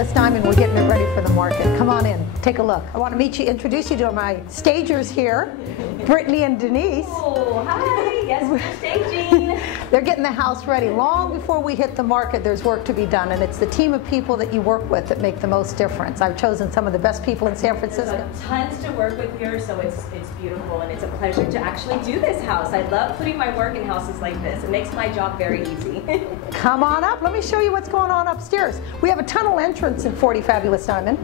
Fabulous Diamond. We're getting it ready for the market. Come on in, take a look. I want to introduce you to my stagers here, Brittany and Denise. Oh, hi. Yes, we're staging. They're getting the house ready. Long before we hit the market, there's work to be done, and it's the team of people that you work with that make the most difference. I've chosen some of the best people in San Francisco. There's tons to work with here, so it's beautiful, and it's a pleasure to actually do this house. I love putting my work in houses like this. It makes my job very easy. Come on up. Let me show you what's going on upstairs. We have a tunnel entrance in 40 Fabulous Diamond.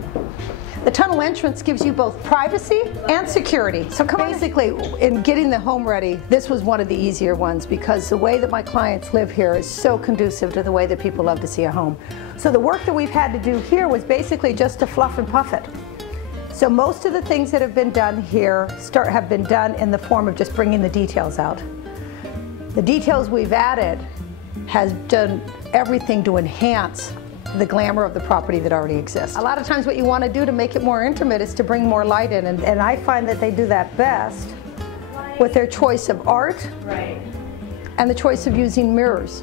The tunnel entrance gives you both privacy and security. So basically, in getting the home ready, this was one of the easier ones because the way that my clients live here is so conducive to the way that people love to see a home. So the work that we've had to do here was basically just to fluff and puff it. So most of the things that have been done here have been done in the form of just bringing the details out. The details we've added has done everything to enhance the glamour of the property that already exists. A lot of times what you want to do to make it more intimate is to bring more light in, and I find that they do that best with their choice of art and the choice of using mirrors.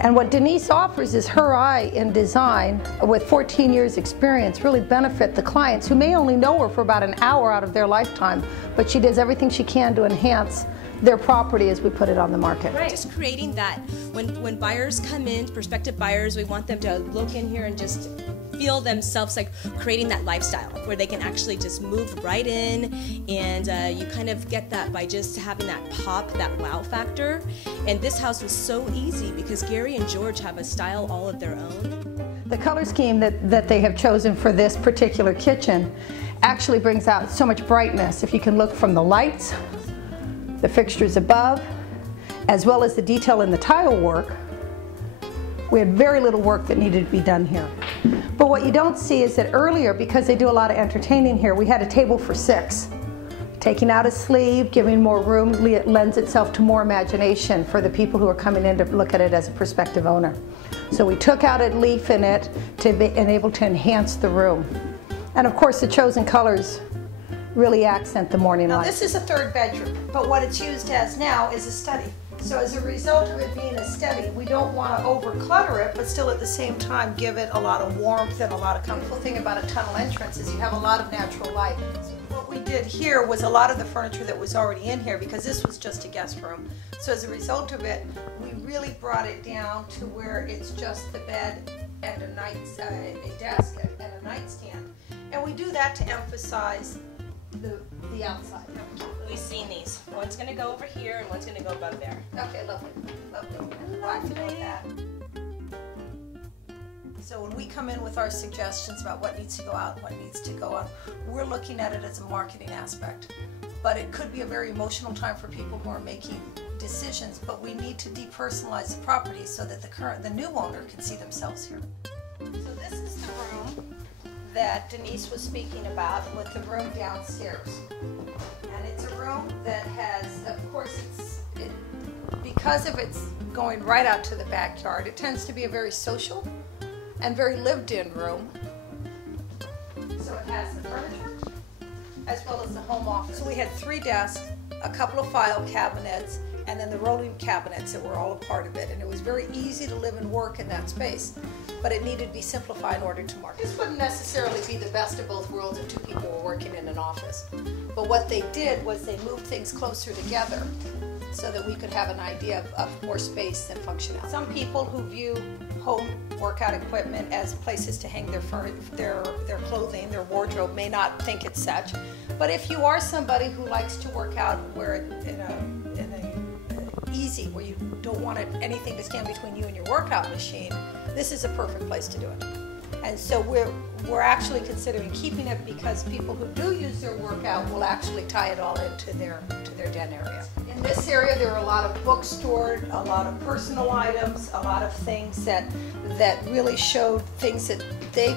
And what Denise offers is her eye in design with 14 years experience really benefit the clients who may only know her for about an hour out of their lifetime, but she does everything she can to enhance their property as we put it on the market. Right. Just creating that, when buyers come in, prospective buyers, we want them to look in here and just feel themselves like creating that lifestyle where they can actually just move right in, and you kind of get that by just having that pop, that wow factor. And this house was so easy because Gary and George have a style all of their own. The color scheme that they have chosen for this particular kitchen actually brings out so much brightness. If you can look from the lights, the fixtures above, as well as the detail in the tile work, we had very little work that needed to be done here. But what you don't see is that earlier, because they do a lot of entertaining here, we had a table for 6. Taking out a sleeve, giving more room, lends itself to more imagination for the people who are coming in to look at it as a prospective owner. So we took out a leaf in it to be able to enhance the room. And of course the chosen colors really accent the morning light. Now this is a 3rd bedroom, but what it's used as now is a study. So as a result of it being a study, we don't want to over-clutter it, but still at the same time give it a lot of warmth and a lot of comfort. The thing about a tunnel entrance is you have a lot of natural light. So what we did here was a lot of the furniture that was already in here, because this was just a guest room. So as a result of it, we really brought it down to where it's just the bed and a desk and a nightstand. And we do that to emphasize the outside. We've seen these. One's going to go over here and one's going to go above there. Okay, lovely, lovely. Lovely. So when we come in with our suggestions about what needs to go out and what needs to go on, we're looking at it as a marketing aspect. But it could be a very emotional time for people who are making decisions, but we need to depersonalize the property so that the new owner can see themselves here. So this is the room that Denise was speaking about with the room downstairs. And it's a room that has, of course, because of its going right out to the backyard, it tends to be a very social and very lived-in room. So it has the furniture as well as the home office. So we had 3 desks, a couple of file cabinets, and then the rolling cabinets that were all a part of it. And it was very easy to live and work in that space, but it needed to be simplified in order to market. This wouldn't necessarily be the best of both worlds if 2 people were working in an office. But what they did was they moved things closer together so that we could have an idea of more space and functionality. Some people who view home workout equipment as places to hang their clothing, their wardrobe, may not think it's such. But if you are somebody who likes to work out where easy, where you don't want anything to stand between you and your workout machine, this is a perfect place to do it. And so we're actually considering keeping it because people who do use their workout will actually tie it all into their den area. In this area there are a lot of books stored, a lot of personal items, a lot of things that really showed things that they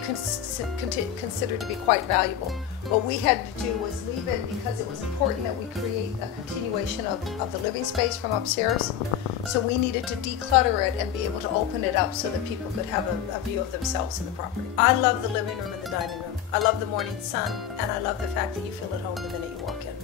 considered to be quite valuable. What we had to do was leave it because it was important that we create a continuation of the living space from upstairs. So we needed to declutter it and be able to open it up so that people could have a view of themselves in the property. I love the living room and the dining room. I love the morning sun, and I love the fact that you feel at home the minute you walk in.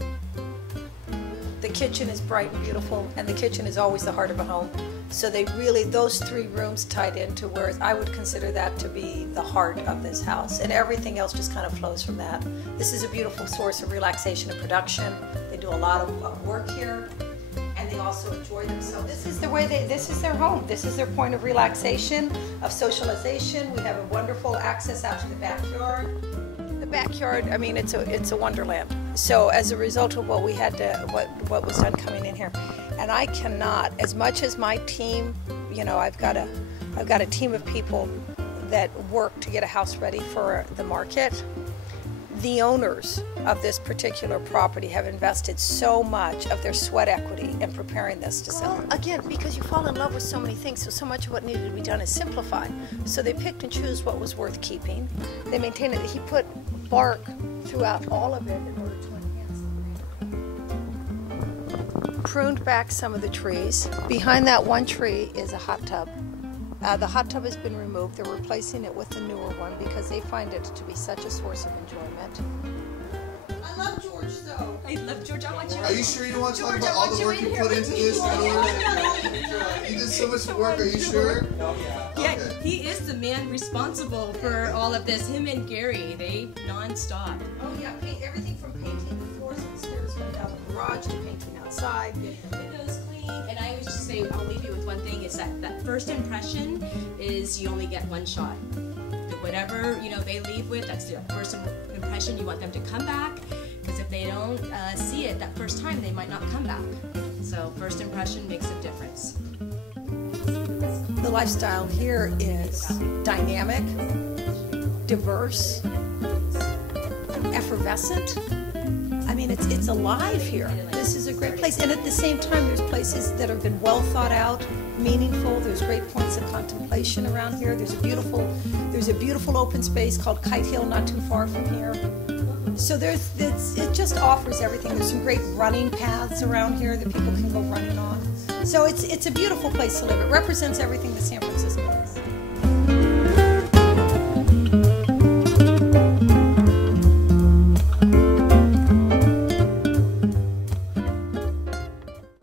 The kitchen is bright and beautiful, and the kitchen is always the heart of a home. So they really, those 3 rooms tied into where I would consider that to be the heart of this house, and everything else just kind of flows from that. This is a beautiful source of relaxation and production. They do a lot of work here, and they also enjoy themselves. This is the way this is their home. This is their point of relaxation, of socialization. We have a wonderful access out to the backyard. The backyard, I mean, it's a wonderland. So as a result of what we had to, what was done coming in here, and I cannot, as much as my team, you know, I've got a team of people that work to get a house ready for the market. The owners of this particular property have invested so much of their sweat equity in preparing this to sell. Well, again, because you fall in love with so many things, so much of what needed to be done is simplify. So they picked and chose what was worth keeping. They maintained it. He put bark throughout all of it in order to enhance the pruned back some of the trees. Behind that one tree is a hot tub. The hot tub has been removed. They're replacing it with the newer one because they find it to be such a source of enjoyment. I love George, though. I love George. I want you. Are you sure you don't want to talk about all the work you put into this? You did so much work. Are you sure? Yeah, he is the man responsible for all of this. Him and Gary, they non-stop. Oh yeah, everything from painting the floors and the stairs went down the garage to painting outside. Windows clean, and I always just say, I'll leave you with one thing, is that first impression is you only get one shot. Whatever, you know, they leave with, that's the first impression. You want them to come back, because if they don't see it that first time, they might not come back. So first impression makes a difference. The lifestyle here is dynamic, diverse, effervescent. I mean, it's alive here. This is a great place. And at the same time, there's places that have been well thought out, meaningful. There's great points of contemplation around here. There's a beautiful open space called Kite Hill, not too far from here. So it just offers everything. There's some great running paths around here that people can go running on. So it's a beautiful place to live. It represents everything that San Francisco is.